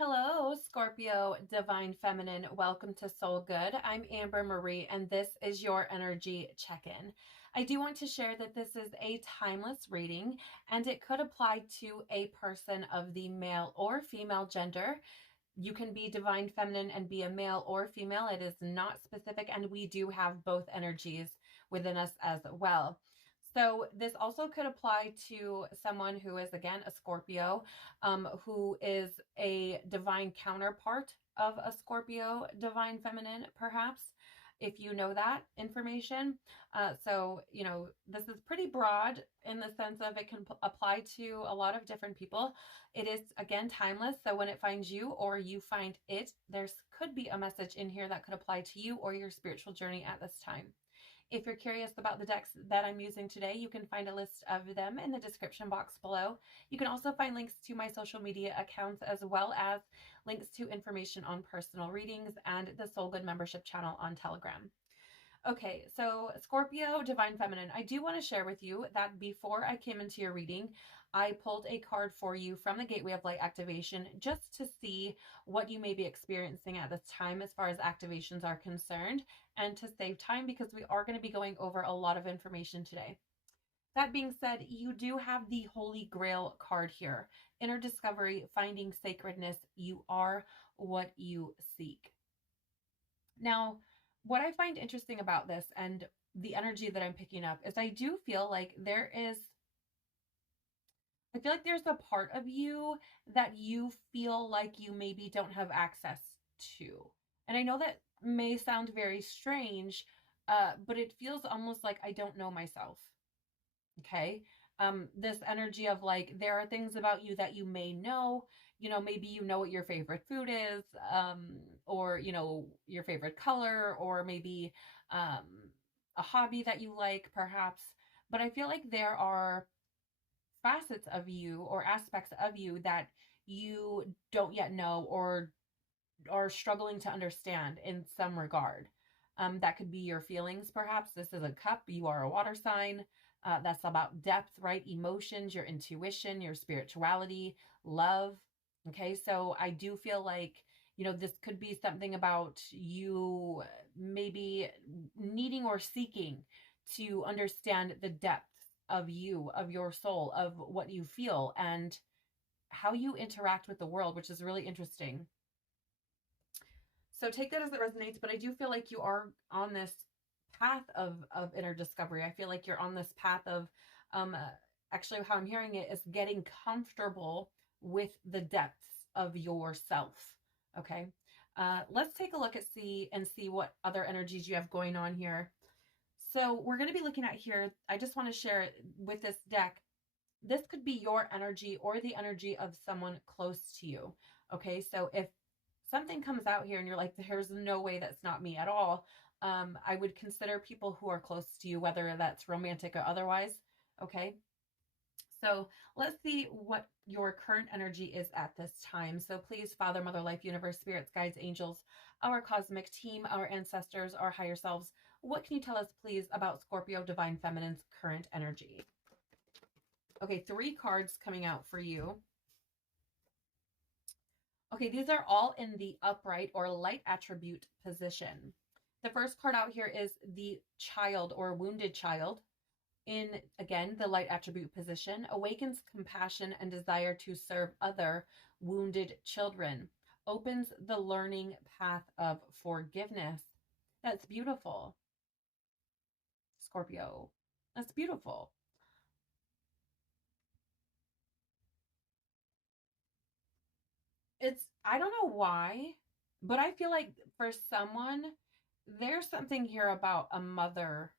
Hello, Scorpio, Divine Feminine. Welcome to Soul Good. I'm Amber Marie, and this is your energy check-in. I do want to share that this is a timeless reading, and it could apply to a person of the male or female gender. You can be Divine Feminine and be a male or female. It is not specific, and we do have both energies within us as well. So this also could apply to someone who is, again, a Scorpio, who is a divine counterpart of a Scorpio divine feminine, perhaps, if you know that information. This is pretty broad in the sense of it can apply to a lot of different people. It is, again, timeless. So when it finds you or you find it, there could be a message in here that could apply to you or your spiritual journey at this time. If you're curious about the decks that I'm using today, you can find a list of them in the description box below. You can also find links to my social media accounts as well as links to information on personal readings and the Soul Good membership channel on Telegram. Okay, so Scorpio, Divine Feminine, I do want to share with you that before I came into your reading, I pulled a card for you from the Gateway of Light activation just to see what you may be experiencing at this time as far as activations are concerned and to save time because we are going to be going over a lot of information today. That being said, you do have the Holy Grail card here. Inner discovery, finding sacredness. You are what you seek. Now, what I find interesting about this and the energy that I'm picking up is I do feel like there's a part of you that you feel like you maybe don't have access to. And I know that may sound very strange, but it feels almost like I don't know myself. Okay. This energy of like, there are things about you that you may know, maybe you know what your favorite food is, or, your favorite color, or maybe, a hobby that you like perhaps. But I feel like there are facets of you or aspects of you that you don't yet know or are struggling to understand in some regard. That could be your feelings, perhaps. This is a cup. You are a water sign. That's about depth, right? Emotions, your intuition, your spirituality, love. Okay, so I do feel like, this could be something about you maybe needing or seeking to understand the depth of you, of your soul, of what you feel, and how you interact with the world, which is really interesting. So take that as it resonates, but I do feel like you are on this path of inner discovery. I feel like you're on this path of, actually how I'm hearing it is getting comfortable with the depths of yourself. Okay. Let's take a look at see what other energies you have going on here. So we're going to be looking at here. I just want to share with this deck. This could be your energy or the energy of someone close to you. Okay. So if something comes out here and you're like, there's no way that's not me at all, I would consider people who are close to you, whether that's romantic or otherwise. Okay. So let's see what your current energy is at this time. So please, Father, Mother, Life, Universe, Spirits, Guides, Angels, our cosmic team, our ancestors, our higher selves, what can you tell us, please, about Scorpio Divine Feminine's current energy? Okay, 3 cards coming out for you. Okay, these are all in the upright or light attribute position. The first card out here is the child or wounded child. In, again, the light attribute position, awakens compassion and desire to serve other wounded children, opens the learning path of forgiveness. That's beautiful, Scorpio. That's beautiful. I don't know why, but I feel like for someone, there's something here about a mother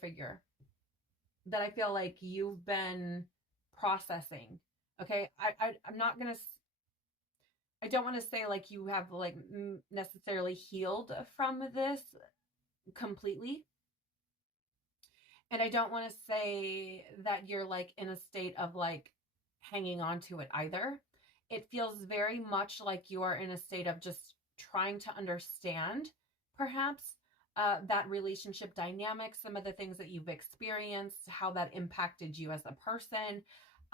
figure that I feel like you've been processing. Okay. I'm not going to, I don't want to say like you have like necessarily healed from this completely. And I don't want to say that you're like in a state of like hanging on to it either. It feels very much like you are in a state of just trying to understand perhaps that relationship dynamic, some of the things that you've experienced, how that impacted you as a person,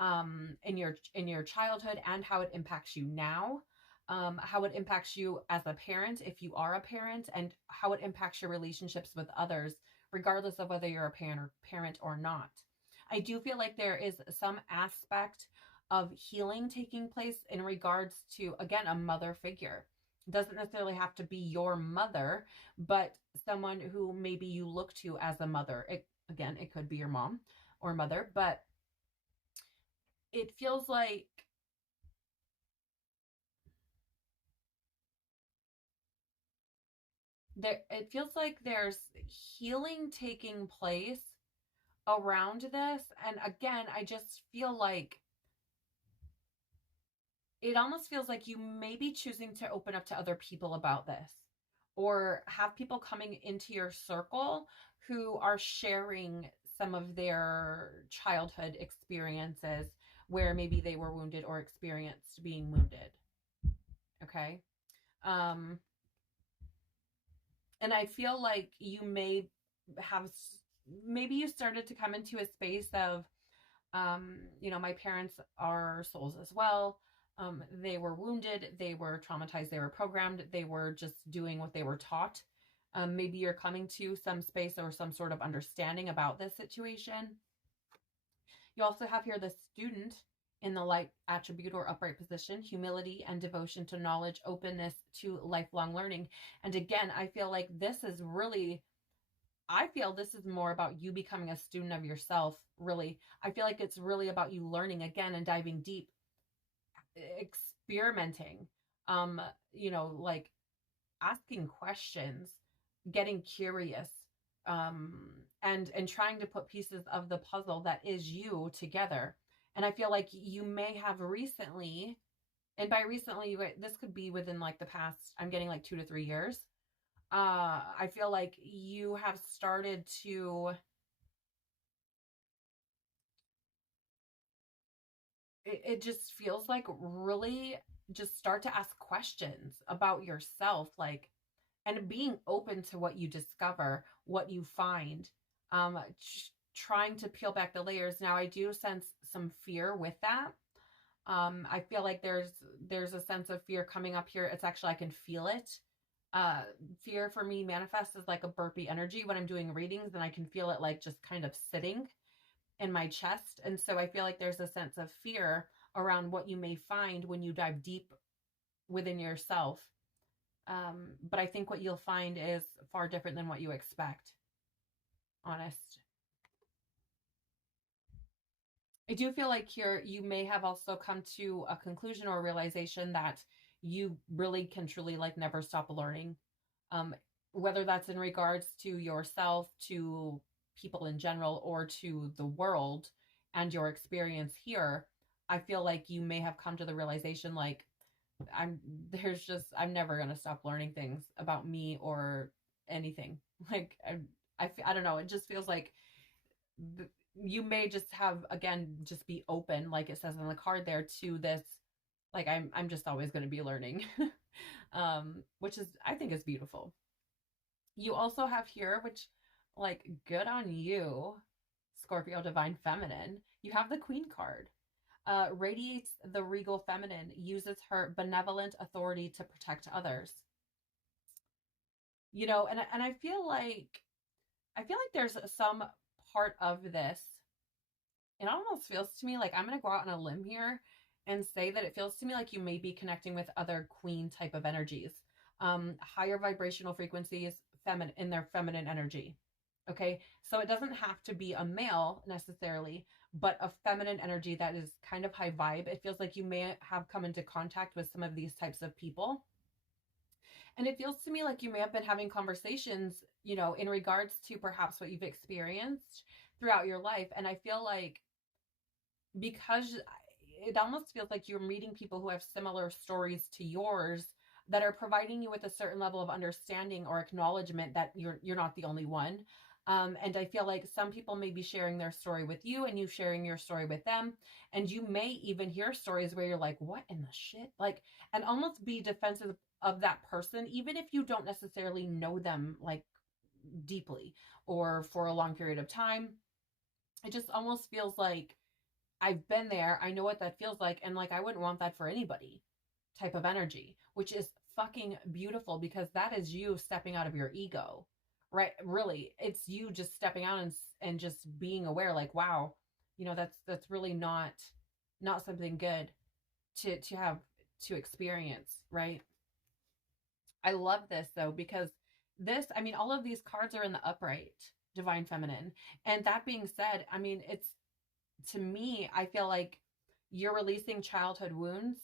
in your childhood, and how it impacts you now, how it impacts you as a parent if you are a parent, and how it impacts your relationships with others, regardless of whether you're a parent or not. I do feel like there is some aspect of healing taking place in regards to, again, a mother figure. It doesn't necessarily have to be your mother, but someone who maybe you look to as a mother. Again, it could be your mom or mother, but it feels like there's healing taking place around this. And again, I just feel like it almost feels like you may be choosing to open up to other people about this, or have people coming into your circle who are sharing some of their childhood experiences where maybe they were wounded or experienced being wounded. Okay. Um, and I feel like you may have, maybe you started to come into a space of, my parents are souls as well. They were wounded, they were traumatized, they were programmed, they were just doing what they were taught. Maybe you're coming to some space or some sort of understanding about this situation. You also have here the student in the light attribute or upright position, humility and devotion to knowledge, openness to lifelong learning. And again, I feel this is more about you becoming a student of yourself, really. I feel like it's really about you learning again and diving deep, experimenting, like asking questions, getting curious, and trying to put pieces of the puzzle that is you together. And I feel like you may have recently, and by recently, this could be within the past, I'm getting 2 to 3 years. I feel like you have started to, it just feels like really just start to ask questions about yourself, and being open to what you discover, what you find, trying to peel back the layers. Now, I do sense some fear with that. I feel like there's a sense of fear coming up here. It's actually, I can feel it. Fear for me manifests as a burpy energy when I'm doing readings, and I can feel it just kind of sitting in my chest. And so I feel like there's a sense of fear around what you may find when you dive deep within yourself. But I think what you'll find is far different than what you expect. Honest. I do feel like here you may have also come to a conclusion or a realization that you really can truly never stop learning. Whether that's in regards to yourself, to people in general, or to the world and your experience here. I feel like you may have come to the realization I'm never going to stop learning things about me or anything. I don't know. It just feels like you may just have, again, just be open, like it says on the card there, to this, I'm just always going to be learning, which is, I think, is beautiful. You also have here, which, good on you, Scorpio Divine Feminine. You have the Queen card. Radiates the regal feminine, uses her benevolent authority to protect others. And I feel like there's some part of this. It almost feels to me like I'm going to go out on a limb here and say that it feels to me like you may be connecting with other queen type of energies, higher vibrational frequencies, in their feminine energy. Okay, so it doesn't have to be a male necessarily, but a feminine energy that is kind of high vibe. It feels like you may have come into contact with some of these types of people. And it feels to me like you may have been having conversations, in regards to perhaps what you've experienced throughout your life. And I feel like, because it almost feels like you're meeting people who have similar stories to yours, that are providing you with a certain level of understanding or acknowledgement that you're not the only one. And I feel like some people may be sharing their story with you, and you sharing your story with them. And you may even hear stories where you're like, what in the shit? And almost be defensive of that person, even if you don't necessarily know them deeply or for a long period of time. It just almost feels like I've been there. I know what that feels like. And like, I wouldn't want that for anybody type of energy, which is fucking beautiful because that is you stepping out of your ego, right? Really, it's you just stepping out and just being aware, like, wow, you know, that's really not something good to have to experience, right? I love this though, because this, I mean, all of these cards are in the upright, divine feminine. And that being said, I mean, it's, to me, I feel like you're releasing childhood wounds,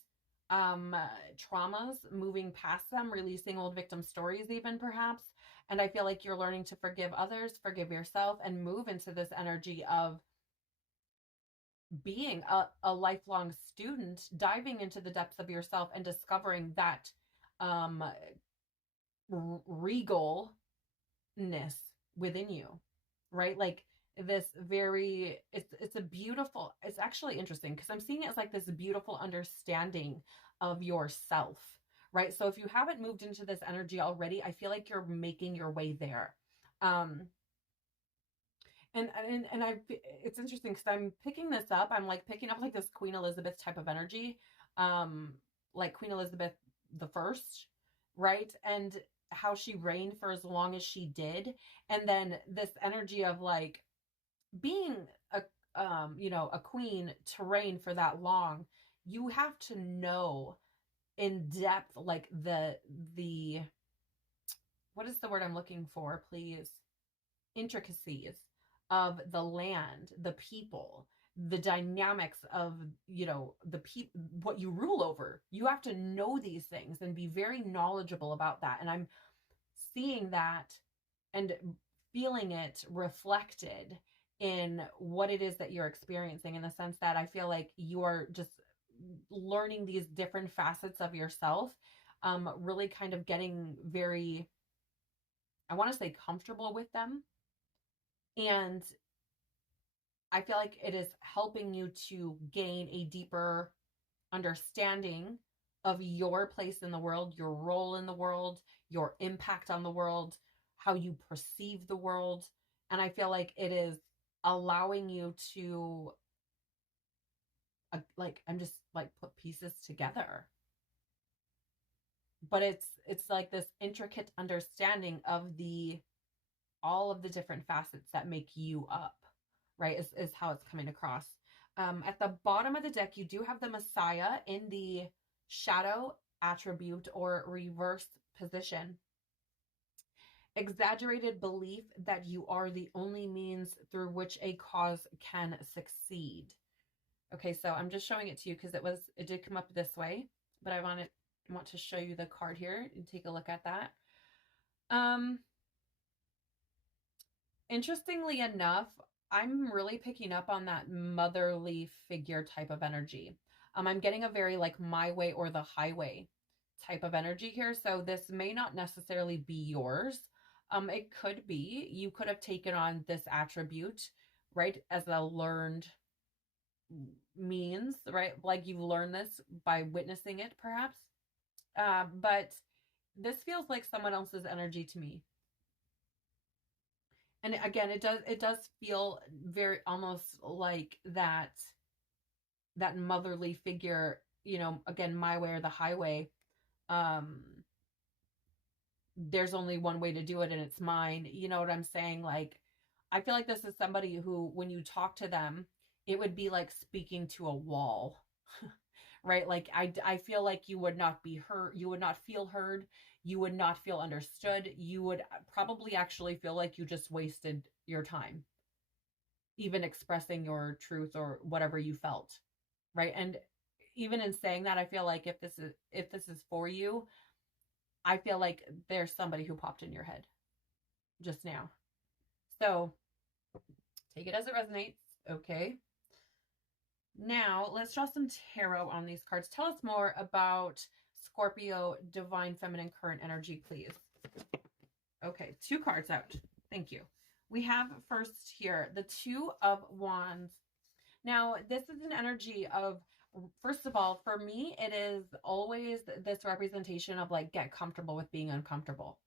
traumas, moving past them, releasing old victim stories, even perhaps. And I feel like you're learning to forgive others, forgive yourself, and move into this energy of being a lifelong student, diving into the depths of yourself and discovering that um, regalness within you, right? Like this very, it's a beautiful, it's actually interesting because I'm seeing it as like this beautiful understanding of yourself, right? So if you haven't moved into this energy already, I feel like you're making your way there. Um, and it's interesting because I'm picking this up. I'm like picking up like this Queen Elizabeth type of energy, um, like Queen Elizabeth the First, right? And how she reigned for as long as she did, and then this energy of like being a you know, a queen to reign for that long. You have to know in depth, like the what is the word I'm looking for, please? Intricacies of the land, the people, the dynamics of, you know, the people, what you rule over. You have to know these things and be very knowledgeable about that. And I'm seeing that and feeling it reflected in what it is that you're experiencing, in the sense that I feel like you are just learning these different facets of yourself, really kind of getting very, I want to say, comfortable with them. And I feel like it is helping you to gain a deeper understanding of your place in the world, your role in the world, your impact on the world, how you perceive the world. And I feel like it is allowing you to, like, I'm just like put pieces together. But it's like this intricate understanding of the all of the different facets that make you up, right? Is how it's coming across. At the bottom of the deck, you do have the Messiah in the shadow attribute or reverse position. Exaggerated belief that you are the only means through which a cause can succeed. Okay, so I'm just showing it to you because it did come up this way, but I want to show you the card here and take a look at that. Interestingly enough, I'm really picking up on that motherly figure type of energy. I'm getting a very like my way or the highway type of energy here. So this may not necessarily be yours. It could be. You could have taken on this attribute, right, as a learned means, right? Like you've learned this by witnessing it, perhaps. But this feels like someone else's energy to me. And again, it does feel very almost like that motherly figure, you know, again, my way or the highway. Um, there's only one way to do it and it's mine. You know what I'm saying? Like, I feel like this is somebody who, when you talk to them, it would be like speaking to a wall. Right? Like I feel like you would not be heard, you would not feel heard, you would not feel understood. You would probably actually feel like you just wasted your time even expressing your truth or whatever you felt. Right? And even in saying that, I feel like if this is for you, I feel like there's somebody who popped in your head just now. So take it as it resonates. Okay. Now, let's draw some tarot on these cards. Tell us more about Scorpio, Divine Feminine Current Energy, please. Okay, 2 cards out. Thank you. We have first here the Two of Wands. Now, this is an energy of, first of all, for me, it is always this representation of like, get comfortable with being uncomfortable.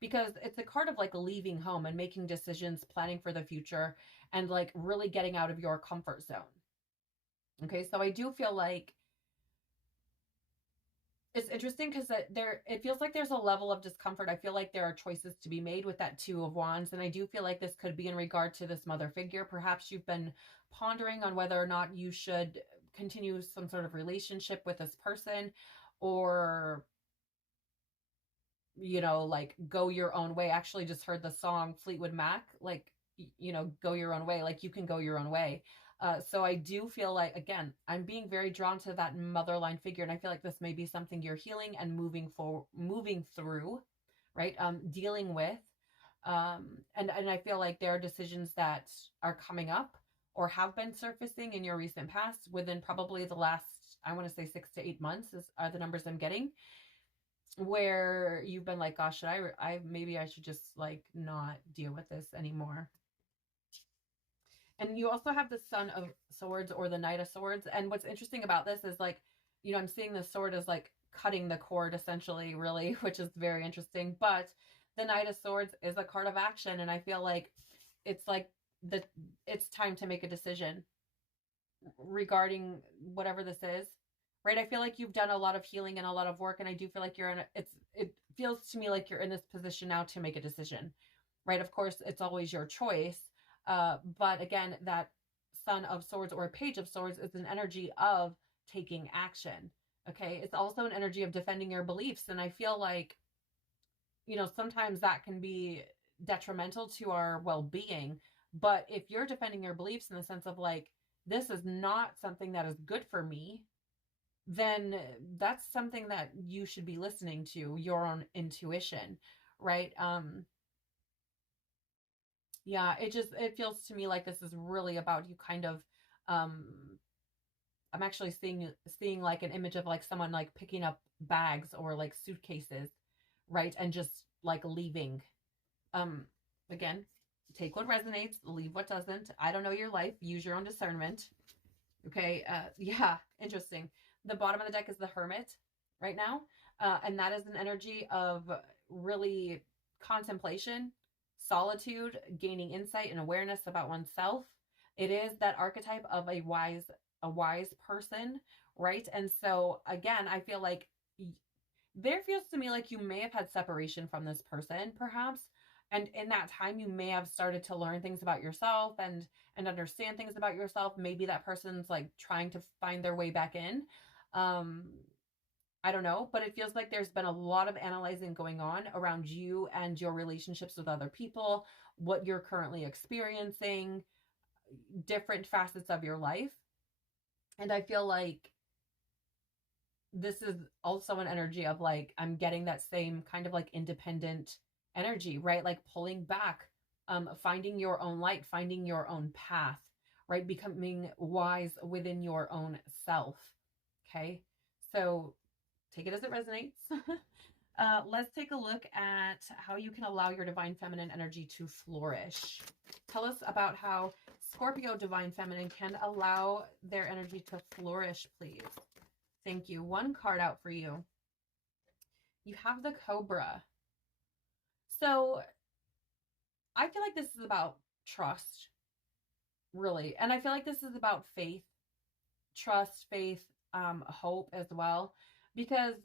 Because it's a card of like leaving home and making decisions, planning for the future, and like really getting out of your comfort zone. Okay, so I do feel like it's interesting because it feels like there's a level of discomfort. I feel like there are choices to be made with that Two of Wands, and I do feel like this could be in regard to this mother figure. Perhaps you've been pondering on whether or not you should continue some sort of relationship with this person, or like go your own way. I actually just heard the song Fleetwood Mac, like, go your own way, like you can go your own way. So I do feel like, again, I'm being very drawn to that motherline figure, and I feel like this may be something you're healing and moving through, right? Dealing with. And I feel like there are decisions that are coming up or have been surfacing in your recent past within probably the last, I want to say 6 to 8 months are the numbers I'm getting, where you've been like, gosh, maybe I should just like not deal with this anymore. And you also have the Son of Swords or the Knight of Swords. And what's interesting about this is, like, I'm seeing the sword as like cutting the cord essentially, really, which is very interesting. But the Knight of Swords is a card of action. And I feel like it's like it's time to make a decision regarding whatever this is, right? I feel like you've done a lot of healing and a lot of work, and I do feel like it feels to me like you're in this position now to make a decision, right? Of course, it's always your choice. But again, that Son of Swords or Page of Swords is an energy of taking action. Okay. It's also an energy of defending your beliefs. And I feel like, sometimes that can be detrimental to our well-being. But if you're defending your beliefs in the sense of like, this is not something that is good for me, then that's something that you should be listening to, your own intuition, right? Yeah, it feels to me like this is really about you kind of, I'm actually seeing like an image of like someone like picking up bags or like suitcases, right? And just like leaving. Um, Again, take what resonates, leave what doesn't. I don't know your life. Use your own discernment. Okay. Yeah, interesting. The bottom of the deck is the Hermit right now. And that is an energy of really contemplation, solitude, gaining insight and awareness about oneself. It is that archetype of a wise person, right? And so again, I feel like there feels to me like you may have had separation from this person, perhaps. And in that time, you may have started to learn things about yourself and understand things about yourself. Maybe that person's like trying to find their way back in. Um, I don't know, but it feels like there's been a lot of analyzing going on around you and your relationships with other people, what you're currently experiencing, different facets of your life. And I feel like this is also an energy of like, I'm getting that same kind of like independent energy, right? Like pulling back, finding your own light, finding your own path, right? Becoming wise within your own self. Okay. So take it as it resonates. Let's take a look at how you can allow your divine feminine energy to flourish. Tell us about how Scorpio divine feminine can allow their energy to flourish, please. Thank you. One card out for you. You have the Cobra. So I feel like this is about trust, really. And I feel like this is about faith, trust, faith, hope as well. Because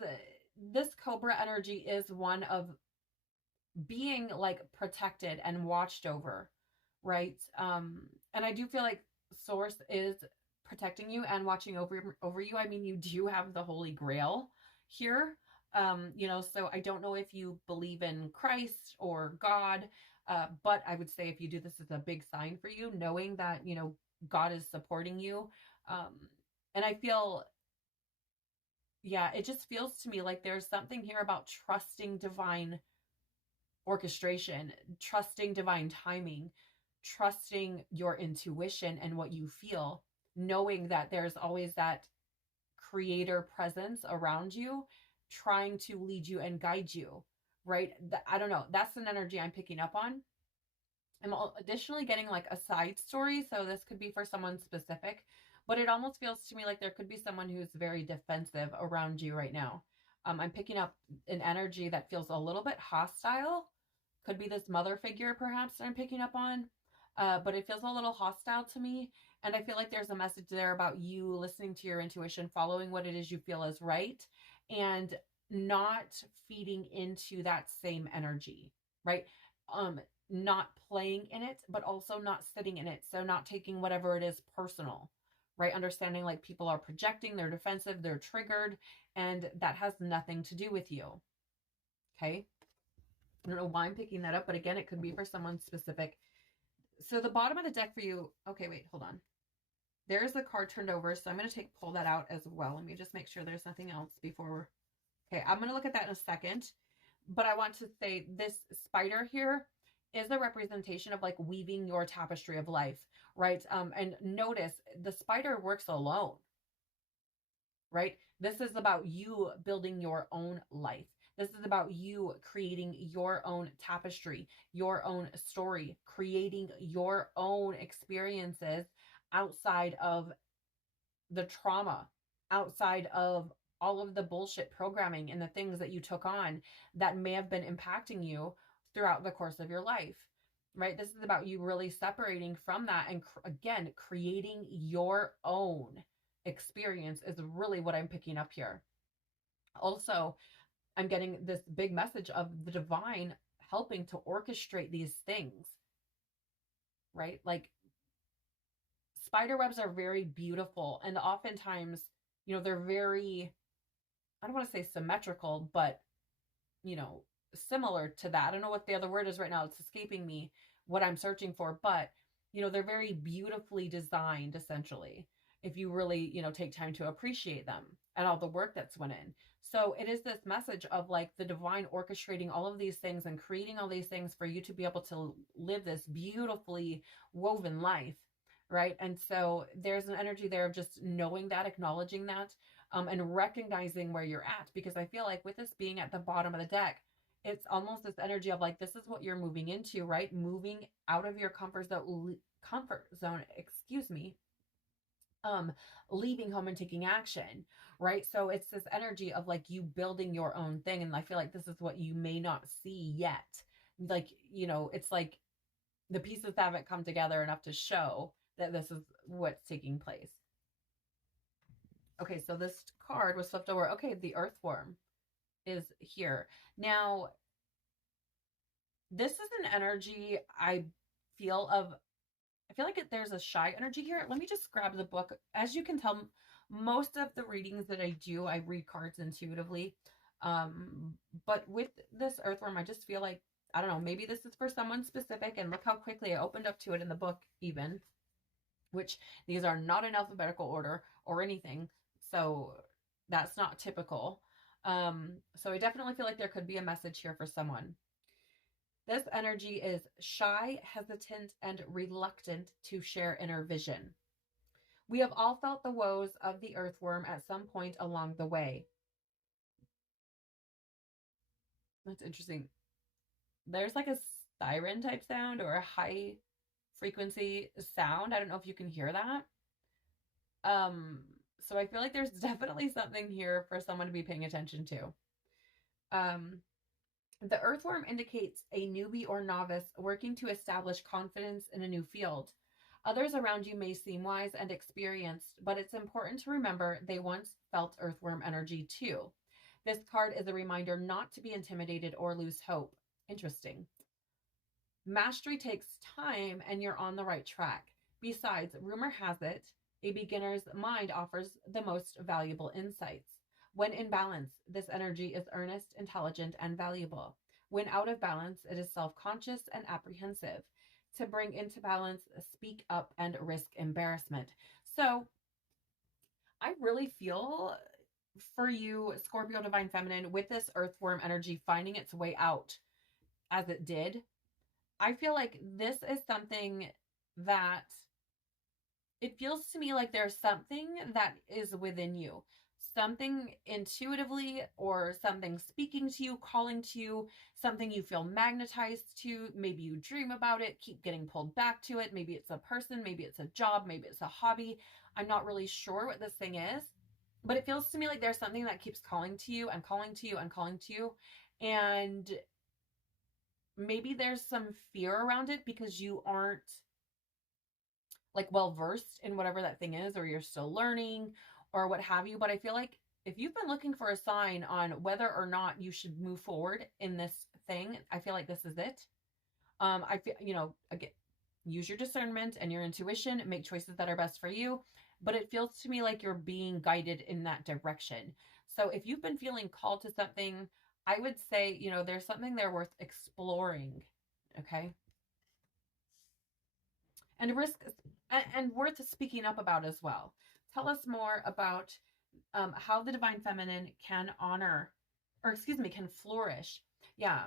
this Cobra energy is one of being like protected and watched over, right? And I do feel like Source is protecting you and watching over you. I mean, you do have the Holy Grail here. So I don't know if you believe in Christ or God, but I would say if you do, this is a big sign for you, knowing that, God is supporting you. And I feel, yeah, it just feels to me like there's something here about trusting divine orchestration, trusting divine timing, trusting your intuition and what you feel, knowing that there's always that creator presence around you trying to lead you and guide you, right? I don't know. That's an energy I'm picking up on. I'm additionally getting like a side story. So this could be for someone specific, but it almost feels to me like there could be someone who's very defensive around you right now. I'm picking up an energy that feels a little bit hostile. Could be this mother figure perhaps that I'm picking up on. But it feels a little hostile to me. And I feel like there's a message there about you listening to your intuition, following what it is you feel is right, and not feeding into that same energy, right? Not playing in it, but also not sitting in it. So not taking whatever it is personal, right? Understanding like people are projecting, they're defensive, they're triggered, and that has nothing to do with you. Okay. I don't know why I'm picking that up, but again, it could be for someone specific. So the bottom of the deck for you, okay, wait, hold on. There's the card turned over, so I'm going to pull that out as well. Let me just make sure there's nothing else before. Okay, I'm going to look at that in a second, but I want to say this spider here is a representation of like weaving your tapestry of life, right? And notice the spider works alone, right? This is about you building your own life. This is about you creating your own tapestry, your own story, creating your own experiences outside of the trauma, outside of all of the bullshit programming and the things that you took on that may have been impacting you throughout the course of your life, right? This is about you really separating from that and again, creating your own experience is really what I'm picking up here. Also, I'm getting this big message of the divine helping to orchestrate these things, right? Like spider webs are very beautiful, and oftentimes, you know, they're very, I don't want to say symmetrical, but, you know, similar to that. I don't know what the other word is right now. It's escaping me what I'm searching for, but, you know, they're very beautifully designed, essentially, if you really, you know, take time to appreciate them and all the work that's went in. So it is this message of like the divine orchestrating all of these things and creating all these things for you to be able to live this beautifully woven life, right? And so there's an energy there of just knowing that, acknowledging that, and recognizing where you're at, because I feel like with this being at the bottom of the deck, it's almost this energy of like, this is what you're moving into, right? Moving out of your comfort zone, excuse me, leaving home and taking action, right? So it's this energy of like you building your own thing. And I feel like this is what you may not see yet. Like, you know, it's like the pieces haven't come together enough to show that this is what's taking place. Okay, so this card was flipped over. Okay, the earthworm is here. Now, this is an energy I feel like there's a shy energy here. Let me just grab the book. As you can tell, most of the readings that I do, I read cards intuitively. But with this earthworm, I just feel like, I don't know, maybe this is for someone specific. And look how quickly I opened up to it in the book even, which these are not in alphabetical order or anything. So that's not typical. So I definitely feel like there could be a message here for someone. This energy is shy, hesitant, and reluctant to share inner vision. We have all felt the woes of the earthworm at some point along the way. That's interesting. There's like a siren type sound or a high frequency sound. I don't know if you can hear that. So I feel like there's definitely something here for someone to be paying attention to. The earthworm indicates a newbie or novice working to establish confidence in a new field. Others around you may seem wise and experienced, but it's important to remember they once felt earthworm energy too. This card is a reminder not to be intimidated or lose hope. Interesting. Mastery takes time and you're on the right track. Besides, rumor has it, a beginner's mind offers the most valuable insights. When in balance, this energy is earnest, intelligent, and valuable. When out of balance, it is self-conscious and apprehensive. To bring into balance, speak up and risk embarrassment. So I really feel for you, Scorpio Divine Feminine, with this earthworm energy finding its way out as it did. I feel like this is something that it feels to me like there's something that is within you, something intuitively or something speaking to you, calling to you, something you feel magnetized to. Maybe you dream about it, keep getting pulled back to it. Maybe it's a person, maybe it's a job, maybe it's a hobby. I'm not really sure what this thing is, but it feels to me like there's something that keeps calling to you and calling to you and calling to you. And maybe there's some fear around it because you aren't like well versed in whatever that thing is, or you're still learning or what have you. But I feel like if you've been looking for a sign on whether or not you should move forward in this thing, I feel like this is it. I feel, again, use your discernment and your intuition, make choices that are best for you. But it feels to me like you're being guided in that direction. So if you've been feeling called to something, I would say, there's something there worth exploring. Okay. And worth speaking up about as well. Tell us more about how the divine feminine can can flourish. Yeah.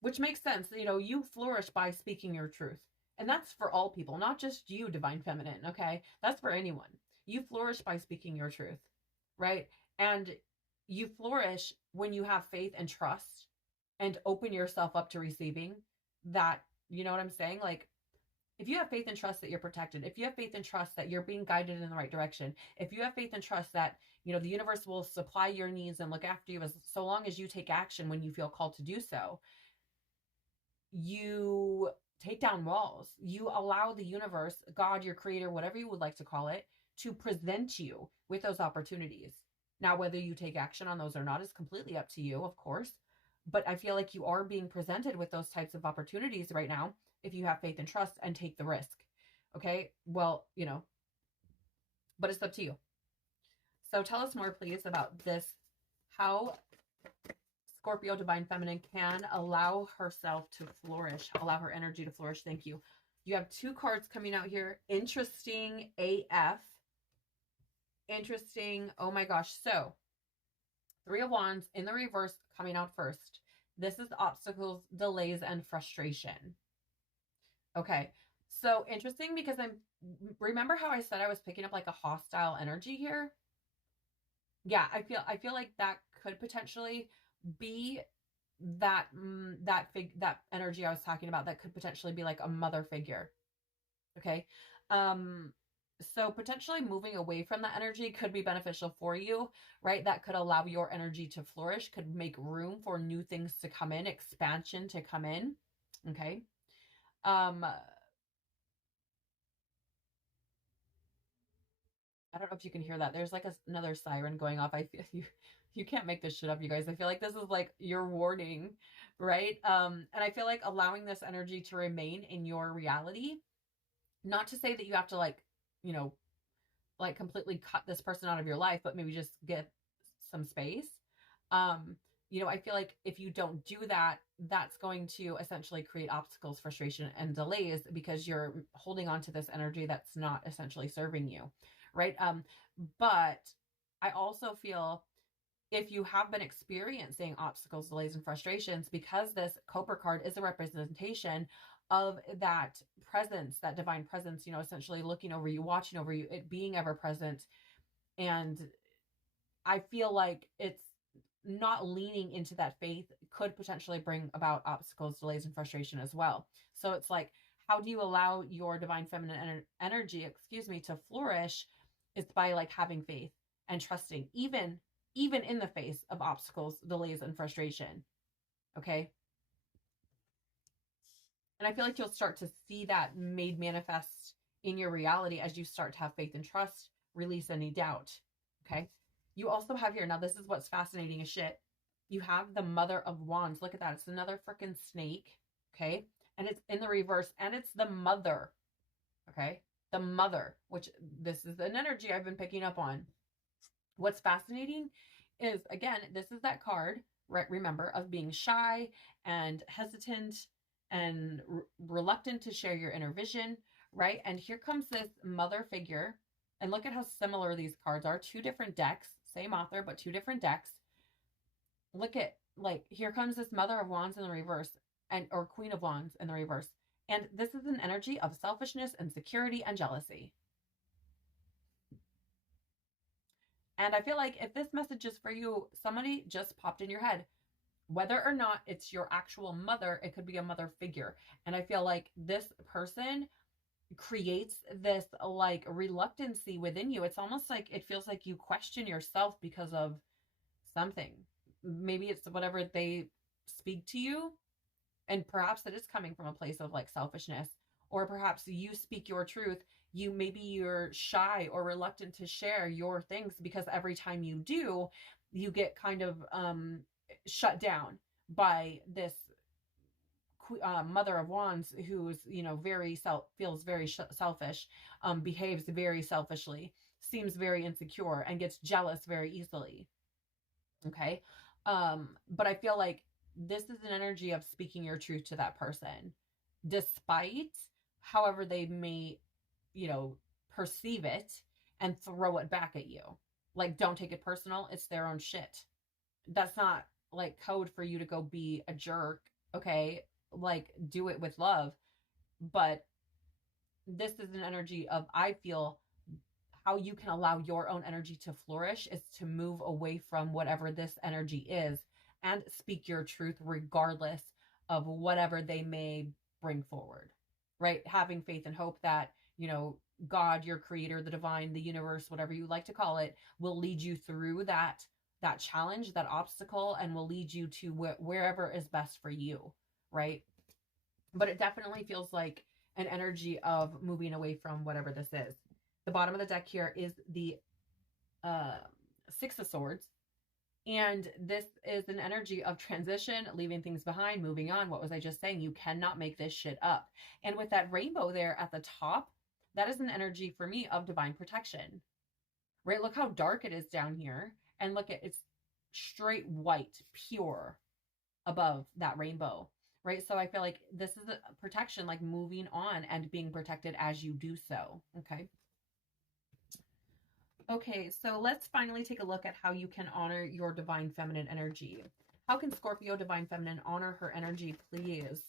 Which makes sense. You flourish by speaking your truth. And that's for all people, not just you, divine feminine. Okay. That's for anyone. You flourish by speaking your truth, right? And you flourish when you have faith and trust and open yourself up to receiving that. You know what I'm saying? Like, if you have faith and trust that you're protected, if you have faith and trust that you're being guided in the right direction, if you have faith and trust that, the universe will supply your needs and look after you so long as you take action when you feel called to do so, you take down walls. You allow the universe, God, your creator, whatever you would like to call it, to present you with those opportunities. Now, whether you take action on those or not is completely up to you, of course. But I feel like you are being presented with those types of opportunities right now if you have faith and trust and take the risk. Okay. Well, but it's up to you. So tell us more, please, about this, how Scorpio divine feminine can allow herself to flourish, allow her energy to flourish. Thank you. You have 2 cards coming out here. Interesting AF. Interesting. Oh my gosh. So 3 of Wands in the reverse coming out first. This is obstacles, delays, and frustration. Okay. So interesting because remember how I said I was picking up like a hostile energy here? Yeah, I feel like that could potentially be that energy I was talking about, that could potentially be like a mother figure. Okay. So potentially moving away from that energy could be beneficial for you, right? That could allow your energy to flourish, could make room for new things to come in, expansion to come in. Okay. I don't know if you can hear that. There's like another siren going off. I feel you can't make this shit up, you guys. I feel like this is like your warning, right? And I feel like allowing this energy to remain in your reality, not to say that you have to like, like completely cut this person out of your life, but maybe just get some space. I feel like if you don't do that, that's going to essentially create obstacles, frustration, and delays because you're holding on to this energy that's not essentially serving you, right? But I also feel if you have been experiencing obstacles, delays, and frustrations, because this Copper card is a representation of that presence, that divine presence, essentially looking over you, watching over you, it being ever present. And I feel like it's not leaning into that faith could potentially bring about obstacles, delays, and frustration as well. So it's like, how do you allow your divine feminine energy, to flourish? It's by like having faith and trusting, even in the face of obstacles, delays, and frustration. Okay. And I feel like you'll start to see that made manifest in your reality as you start to have faith and trust, release any doubt. Okay. You also have here, now this is what's fascinating as shit. You have the Mother of Wands. Look at that. It's another freaking snake. Okay. And it's in the reverse and it's the mother. Okay. The mother, which this is an energy I've been picking up on. What's fascinating is, again, this is that card, right? Remember, of being shy and hesitant and reluctant to share your inner vision, right? And here comes this mother figure. And look at how similar these cards are. 2 different decks, same author, but 2 different decks. Look at, like, here comes this Mother of Wands in the reverse, or Queen of Wands in the reverse. And this is an energy of selfishness, insecurity, and jealousy. And I feel like if this message is for you, somebody just popped in your head. Whether or not it's your actual mother, it could be a mother figure. And I feel like this person creates this like reluctancy within you. It's almost like it feels like you question yourself because of something. Maybe it's whatever they speak to you. And perhaps it is coming from a place of like selfishness, or perhaps you speak your truth, maybe you're shy or reluctant to share your things because every time you do, you get kind of shut down by this Mother of Wands, who's, you know, feels very selfish, behaves very selfishly, seems very insecure, and gets jealous very easily. Okay. But I feel like this is an energy of speaking your truth to that person, despite however they may, you know, perceive it, and throw it back at you. Like, don't take it personal. It's their own shit. That's not like code for you to go be a jerk. Okay. Like, do it with love. But this is an energy of, I feel, how you can allow your own energy to flourish is to move away from whatever this energy is and speak your truth regardless of whatever they may bring forward, right? Having faith and hope that, you know, God, your creator, the divine, the universe, whatever you like to call it, will lead you through that challenge, that obstacle, and will lead you to wherever is best for you, right? But it definitely feels like an energy of moving away from whatever this is. The bottom of the deck here is the Six of Swords. And this is an energy of transition, leaving things behind, moving on. What was I just saying? You cannot make this shit up. And with that rainbow there at the top, that is an energy for me of divine protection, right? Look how dark it is down here. And look at, it's straight white, pure above that rainbow, right? So I feel like this is a protection, like moving on and being protected as you do so. Okay. Okay, so let's finally take a look at how you can honor your divine feminine energy. How can Scorpio divine feminine honor her energy, please?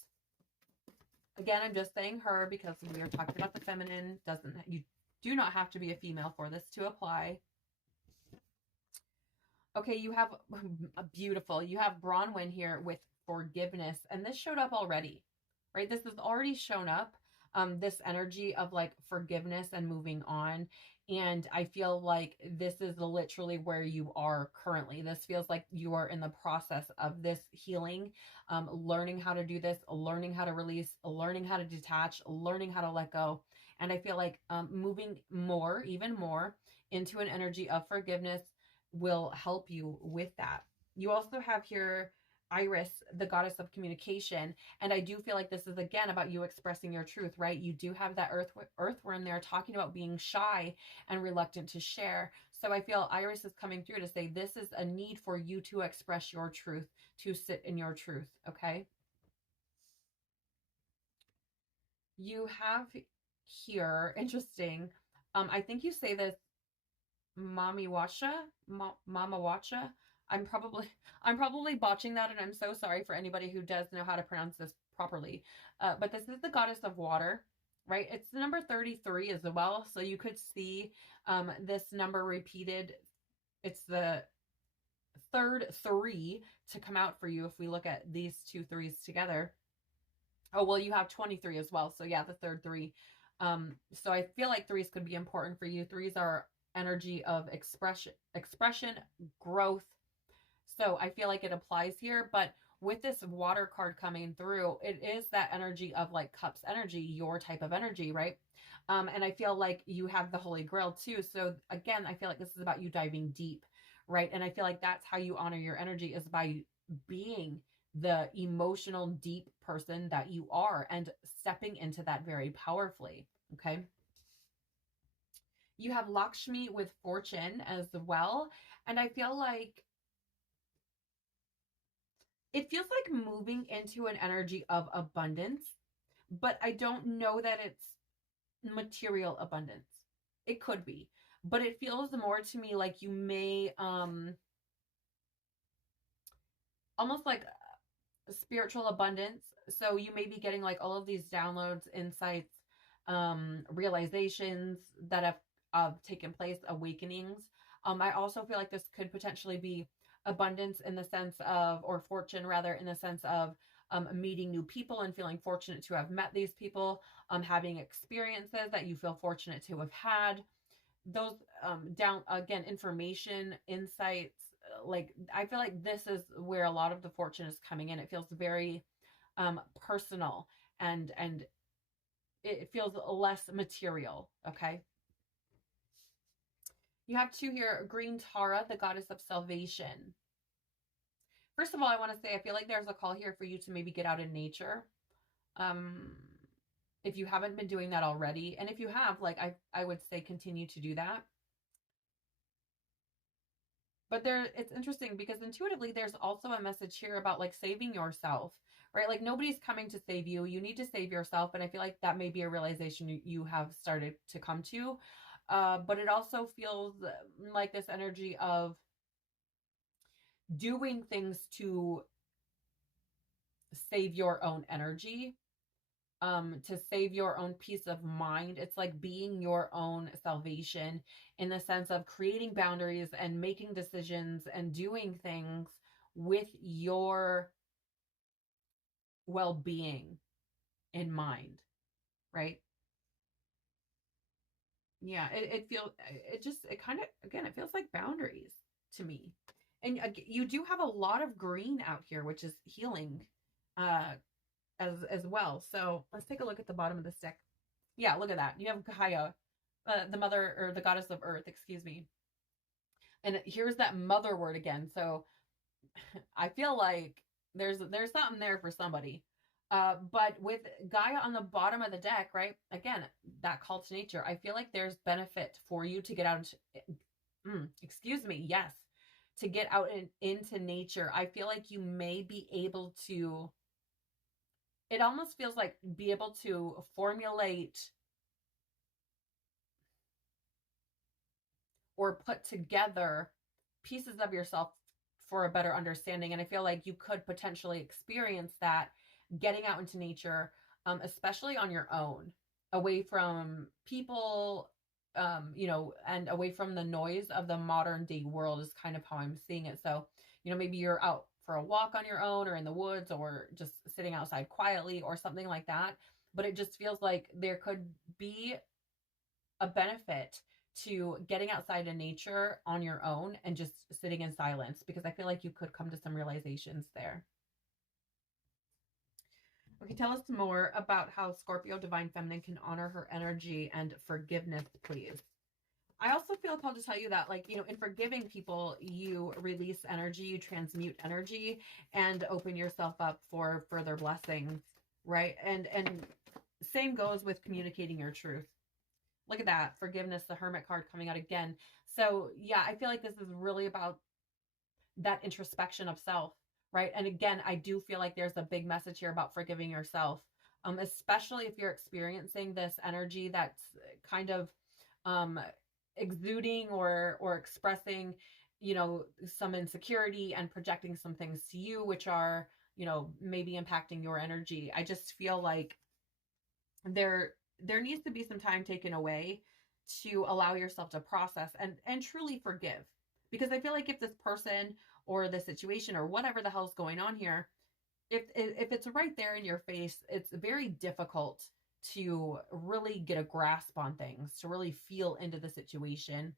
Again, I'm just saying her because we are talking about the feminine. You do not have to be a female for this to apply. Okay, you have a beautiful, you have Bronwyn here with forgiveness, and this showed up already, right? This has already shown up, this energy of like forgiveness and moving on. And I feel like this is literally where you are currently. This feels like you are in the process of this healing, learning how to do this, learning how to release, learning how to detach, learning how to let go. And I feel like moving more, even more, into an energy of forgiveness will help you with that. You also have here Iris, the goddess of communication. And I do feel like this is again about you expressing your truth, right? You do have that earthworm there talking about being shy and reluctant to share. So I feel Iris is coming through to say this is a need for you to express your truth, to sit in your truth. Okay. You have here, interesting. I think you say this Mama Wacha. I'm probably botching that, and I'm so sorry for anybody who does know how to pronounce this properly. But this is the goddess of water, right? It's the number 33 as well, so you could see this number repeated. It's the third three to come out for you if we look at these two threes together. Oh, well, you have 23 as well, so yeah, the third three. So I feel like threes could be important for you. Threes are energy of expression, growth. So I feel like it applies here, but with this water card coming through, it is that energy of like cups energy, your type of energy, right? And I feel like you have the Holy Grail too. So again, I feel like this is about you diving deep, right? And I feel like that's how you honor your energy, is by being the emotional, deep person that you are and stepping into that very powerfully. Okay. You have Lakshmi with fortune as well. And I feel like it feels like moving into an energy of abundance, but I don't know that it's material abundance. It could be, but it feels more to me like you may almost like spiritual abundance. So you may be getting like all of these downloads, insights, realizations that have taken place, awakenings. I also feel like this could potentially be abundance in the sense of, or fortune rather, in the sense of meeting new people and feeling fortunate to have met these people, having experiences that you feel fortunate to have had. Those down again, information, insights, like I feel like this is where a lot of the fortune is coming in. It feels very personal and it feels less material. Okay. You have 2 here, Green Tara, the goddess of salvation. First of all, I want to say, I feel like there's a call here for you to maybe get out in nature. If you haven't been doing that already, and if you have, like, I would say continue to do that. But it's interesting because intuitively there's also a message here about like saving yourself, right? Like nobody's coming to save you. You need to save yourself. And I feel like that may be a realization you have started to come to. But it also feels like this energy of doing things to save your own energy, to save your own peace of mind. It's like being your own salvation in the sense of creating boundaries and making decisions and doing things with your well-being in mind, right? Yeah, it kind of, again, it feels like boundaries to me. And you do have a lot of green out here, which is healing, as well. So let's take a look at the bottom of the stick. Yeah, look at that. You have Gaia, the mother, or the goddess of earth, excuse me. And here's that mother word again. So I feel like there's something there for somebody. But with Gaia on the bottom of the deck, right? Again, that call to nature. I feel like there's benefit for you to get out excuse me, yes, to get out into nature. I feel like you may be able to, it almost feels like be able to formulate or put together pieces of yourself for a better understanding. And I feel like you could potentially experience that getting out into nature, especially on your own, away from people, and away from the noise of the modern day world is kind of how I'm seeing it. So, maybe you're out for a walk on your own or in the woods or just sitting outside quietly or something like that. But it just feels like there could be a benefit to getting outside in nature on your own and just sitting in silence, because I feel like you could come to some realizations there. Okay, tell us more about how Scorpio Divine Feminine can honor her energy and forgiveness, please. I also feel called to tell you that, like, in forgiving people, you release energy, you transmute energy, and open yourself up for further blessings, right? And same goes with communicating your truth. Look at that, forgiveness, the Hermit card coming out again. So yeah, I feel like this is really about that introspection of self, right? And again, I do feel like there's a big message here about forgiving yourself, especially if you're experiencing this energy that's kind of exuding or expressing, some insecurity and projecting some things to you, which are, maybe impacting your energy. I just feel like there needs to be some time taken away to allow yourself to process and truly forgive. Because I feel like if this person or the situation or whatever the hell's going on here, if it's right there in your face, it's very difficult to really get a grasp on things, to really feel into the situation,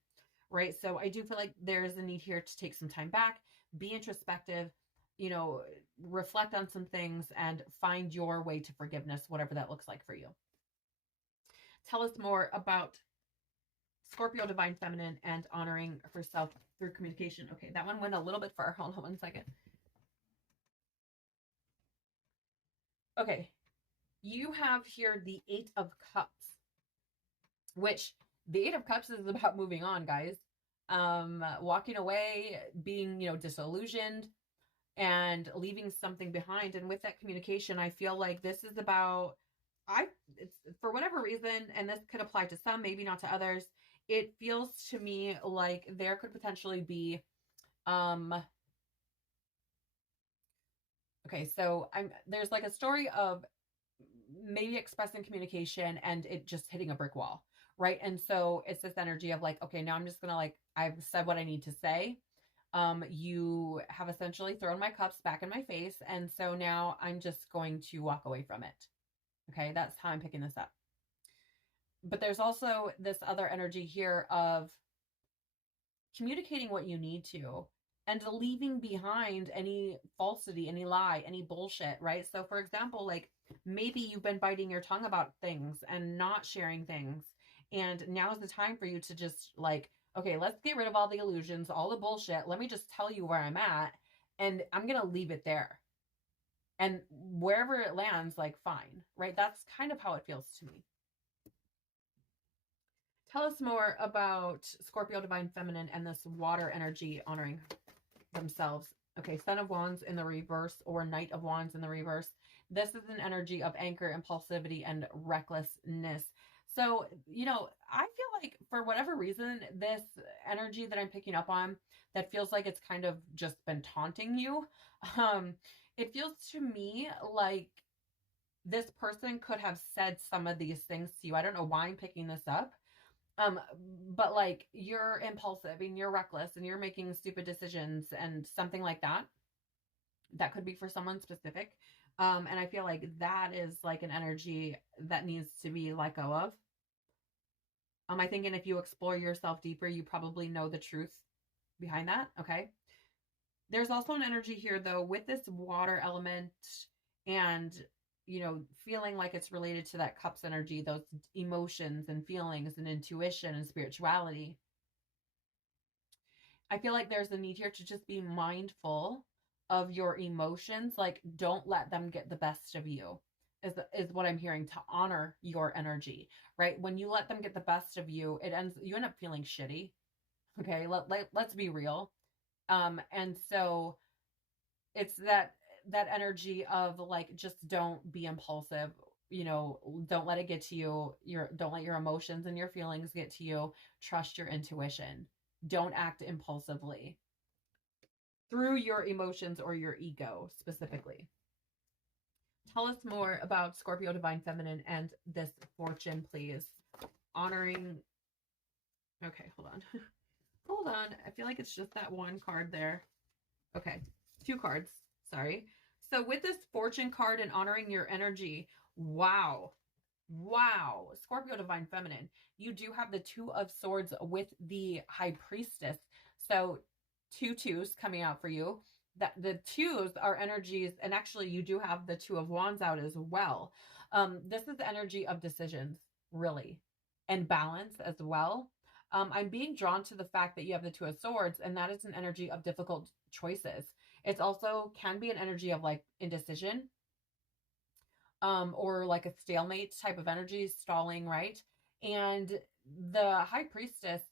right? So I do feel like there's a need here to take some time back, be introspective, reflect on some things and find your way to forgiveness, whatever that looks like for you. Tell us more about Scorpio Divine Feminine and honoring herself through communication. Okay, that one went a little bit far. Hold on one second. Okay, you have here the Eight of Cups, which the Eight of Cups is about moving on, guys. Walking away, being, disillusioned, and leaving something behind. And with that communication, I feel like this is about, it's for whatever reason, and this could apply to some, maybe not to others. It feels to me like there could potentially be, okay, so there's like a story of maybe expressing communication and it just hitting a brick wall, right? And so it's this energy of like, okay, now I'm just gonna, like, I've said what I need to say. You have essentially thrown my cups back in my face, and so now I'm just going to walk away from it. Okay, that's how I'm picking this up. But there's also this other energy here of communicating what you need to and leaving behind any falsity, any lie, any bullshit, right? So for example, like Maybe you've been biting your tongue about things and not sharing things. And now's the time for you to just like, okay, let's get rid of all the illusions, all the bullshit. Let me just tell you where I'm at. And I'm going to leave it there. And wherever it lands, like, fine, right? That's kind of how it feels to me. Tell us more about Scorpio Divine Feminine and this water energy honoring themselves. Okay, Son of Wands in the reverse or Knight of Wands in the reverse. This is an energy of anger, impulsivity, and recklessness. So, you know, I feel like for whatever reason, this energy that I'm picking up on that feels like it's kind of just been taunting you. It feels to me like this person could have said some of these things to you. I don't know why I'm picking this up. But like you're impulsive and you're reckless and you're making stupid decisions and something like that. That could be for someone specific. And I feel like that is like an energy that needs to be let go of. I think, and if you explore yourself deeper, you probably know the truth behind that. Okay. There's also an energy here though with this water element and, you know, feeling like it's related to that cups energy, those emotions and feelings and intuition and spirituality. I feel like there's a need here to just be mindful of your emotions. Like, don't let them get the best of you is what I'm hearing, to honor your energy, right? When you let them get the best of you, you end up feeling shitty. Okay. Let's be real. And so it's that energy of like, just don't be impulsive, you know, don't let it get to you. Don't let your emotions and your feelings get to you. Trust your intuition. Don't act impulsively through your emotions or your ego specifically. Tell us more about Scorpio Divine Feminine and this fortune, please. Honoring. Okay, hold on. Hold on. I feel like it's just that one card there. Okay, 2 cards. Sorry. So with this fortune card and honoring your energy, wow. Wow. Scorpio Divine Feminine. You do have the 2 of Swords with the High Priestess. So 2 2s coming out for you. That the 2s are energies, and actually you do have the 2 of Wands out as well. This is the energy of decisions, really, and balance as well. I'm being drawn to the fact that you have the 2 of Swords, and that is an energy of difficult choices. It's also can be an energy of like indecision, or like a stalemate type of energy, stalling, right? And the High Priestess,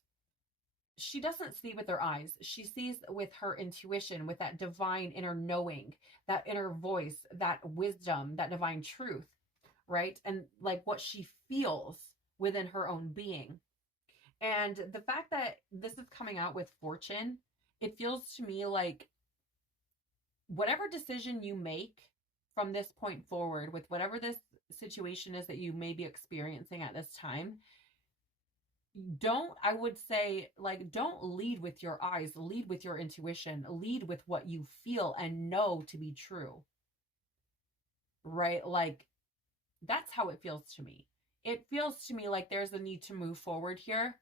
she doesn't see with her eyes. She sees with her intuition, with that divine inner knowing, that inner voice, that wisdom, that divine truth, right? And like what she feels within her own being. And the fact that this is coming out with fortune, it feels to me like whatever decision you make from this point forward, with whatever this situation is that you may be experiencing at this time, I would say, like, don't lead with your eyes, lead with your intuition, lead with what you feel and know to be true, right? Like, that's how it feels to me. It feels to me like there's a need to move forward here,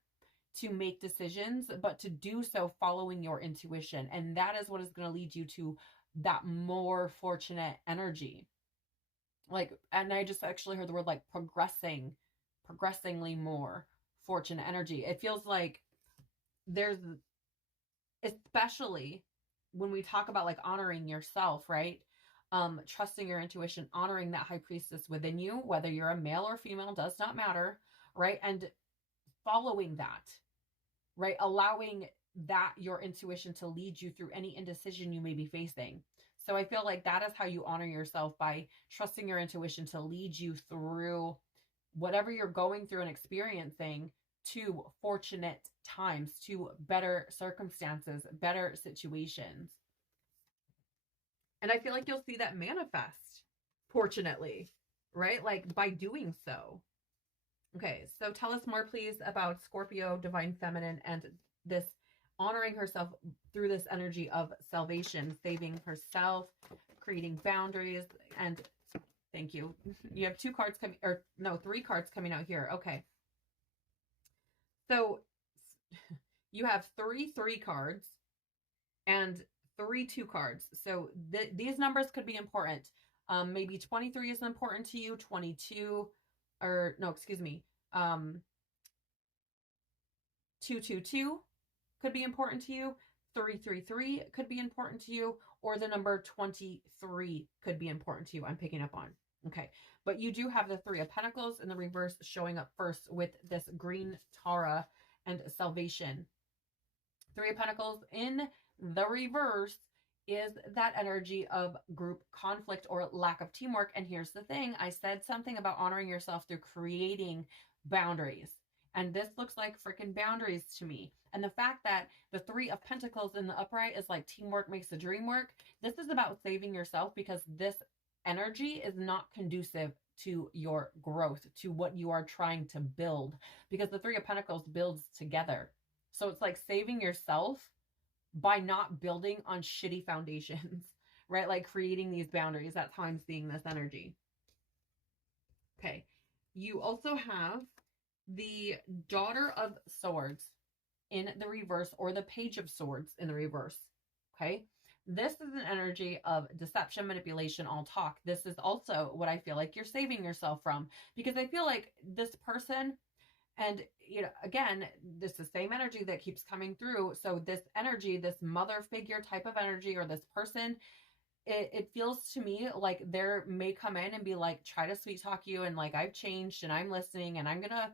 to make decisions, but to do so following your intuition. And that is what is going to lead you to that more fortunate energy. Like, and I just actually heard the word like progressingly more fortunate energy. It feels like there's, especially when we talk about like honoring yourself, right? Trusting your intuition, honoring that High Priestess within you, whether you're a male or female, does not matter, right? And following that, right? Allowing that your intuition to lead you through any indecision you may be facing. So I feel like that is how you honor yourself, by trusting your intuition to lead you through whatever you're going through and experiencing, to fortunate times, to better circumstances, better situations. And I feel like you'll see that manifest, fortunately, right? Like by doing so. Okay, so tell us more, please, about Scorpio Divine Feminine and this honoring herself through this energy of salvation, saving herself, creating boundaries, and thank you. You have 2 cards coming, or no, 3 cards coming out here. Okay. So you have 3 cards and 3 2 cards. So these numbers could be important. Maybe 23 is important to you, 22, or no, excuse me, 222 could be important to you. 333 could be important to you, or the number 23 could be important to you. I'm picking up on. Okay. But you do have the Three of Pentacles in the reverse showing up first with this green Tara and salvation. Three of Pentacles in the reverse is that energy of group conflict or lack of teamwork. And here's the thing. I said something about honoring yourself through creating boundaries. And this looks like freaking boundaries to me. And the fact that the Three of Pentacles in the upright is like teamwork makes the dream work. This is about saving yourself because this energy is not conducive to your growth, to what you are trying to build, because the Three of Pentacles builds together. So it's like saving yourself by not building on shitty foundations, right? Like creating these boundaries. That's how I'm seeing this energy. Okay. You also have the Daughter of Swords in the reverse, or the Page of Swords in the reverse. Okay. This is an energy of deception, manipulation, all talk. This is also what I feel like you're saving yourself from, because I feel like this person, and, you know, again, this is the same energy that keeps coming through. So this energy, this mother figure type of energy, or this person, it feels to me like there may come in and be like, try to sweet talk you. And like, I've changed and I'm listening and I'm going to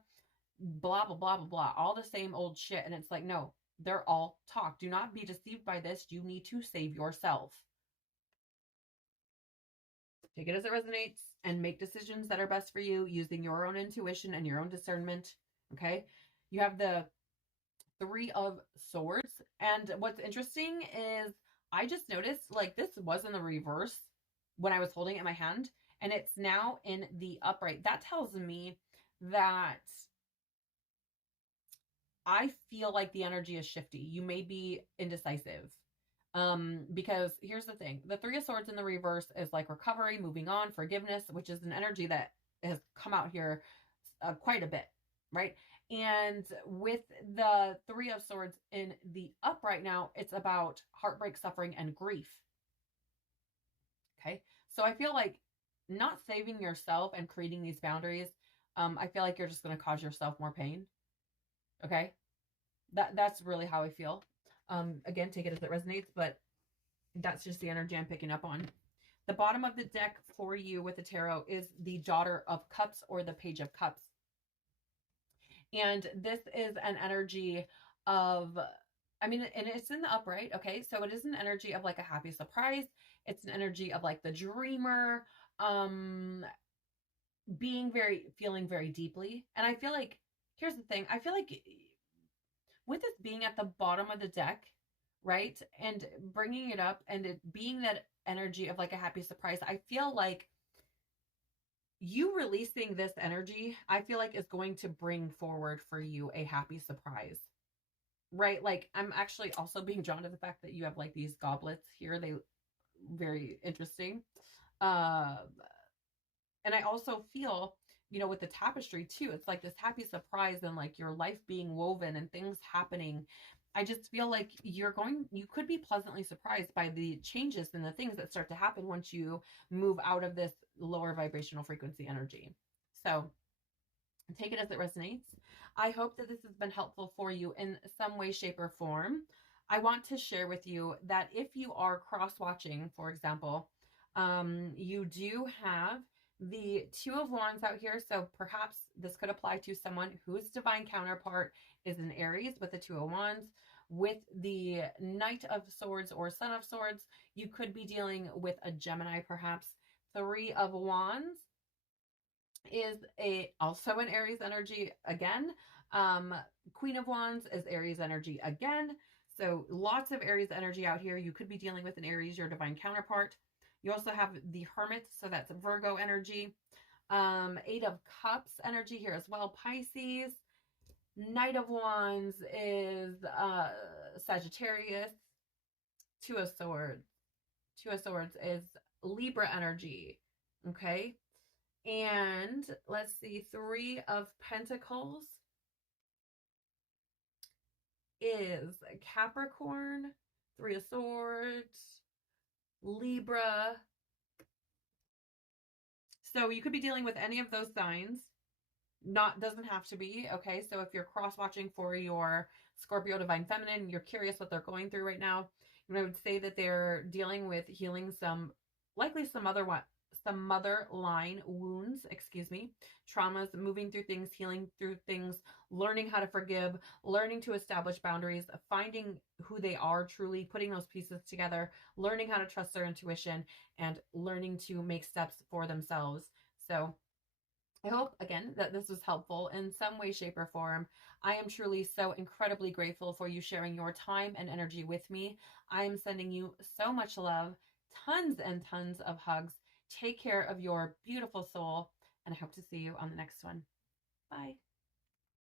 blah, blah, blah, blah, blah, all the same old shit. And it's like, no, they're all talk. Do not be deceived by this. You need to save yourself. Take it as it resonates and make decisions that are best for you using your own intuition and your own discernment. Okay. You have the Three of Swords. And what's interesting is I just noticed like this was in the reverse when I was holding it in my hand, and it's now in the upright. That tells me that I feel like the energy is shifty. You may be indecisive. Because here's the thing, the Three of Swords in the reverse is like recovery, moving on, forgiveness, which is an energy that has come out here quite a bit, right? And with the Three of Swords in the upright now, it's about heartbreak, suffering, and grief. Okay. So I feel like not saving yourself and creating these boundaries, I feel like you're just going to cause yourself more pain. Okay. That's really how I feel. Again, take it as it resonates, but that's just the energy I'm picking up on. The bottom of the deck for you with the tarot is the Daughter of Cups, or the Page of Cups. And this is an energy of, I mean, and it's in the upright. Okay. So it is an energy of like a happy surprise. It's an energy of like the dreamer, feeling very deeply. And I feel like, here's the thing. I feel like with this being at the bottom of the deck, right, and bringing it up and it being that energy of like a happy surprise, I feel like you releasing this energy, I feel like is going to bring forward for you a happy surprise, right? Like I'm actually also being drawn to the fact that you have like these goblets here. They very interesting. And I also feel, you know, with the tapestry too, it's like this happy surprise and like your life being woven and things happening. I just feel like you could be pleasantly surprised by the changes and the things that start to happen once you move out of this lower vibrational frequency energy. So take it as it resonates. I hope that this has been helpful for you in some way, shape, or form. I want to share with you that if you are cross-watching, for example, you do have the Two of Wands out here. So perhaps this could apply to someone whose divine counterpart is an Aries with the Two of Wands. With the Knight of Swords or Son of Swords, you could be dealing with a Gemini perhaps. Three of Wands is also an Aries energy again. Queen of Wands is Aries energy again. So lots of Aries energy out here. You could be dealing with an Aries, your divine counterpart. You also have the Hermit, so that's Virgo energy. Eight of Cups energy here as well, Pisces. Knight of Wands is Sagittarius. Two of Swords is Libra energy. Okay. And let's see, Three of Pentacles is Capricorn. Three of Swords, Libra, So you could be dealing with any of those signs. Doesn't have to be, okay? So if you're cross-watching for your Scorpio Divine Feminine, you're curious what they're going through right now, I would say that they're dealing with healing likely some mother line wounds, traumas, moving through things, healing through things, learning how to forgive, learning to establish boundaries, finding who they are truly, putting those pieces together, learning how to trust their intuition, and learning to make steps for themselves. So I hope, again, that this was helpful in some way, shape, or form. I am truly so incredibly grateful for you sharing your time and energy with me. I am sending you so much love, tons and tons of hugs. Take care of your beautiful soul, and I hope to see you on the next one. Bye.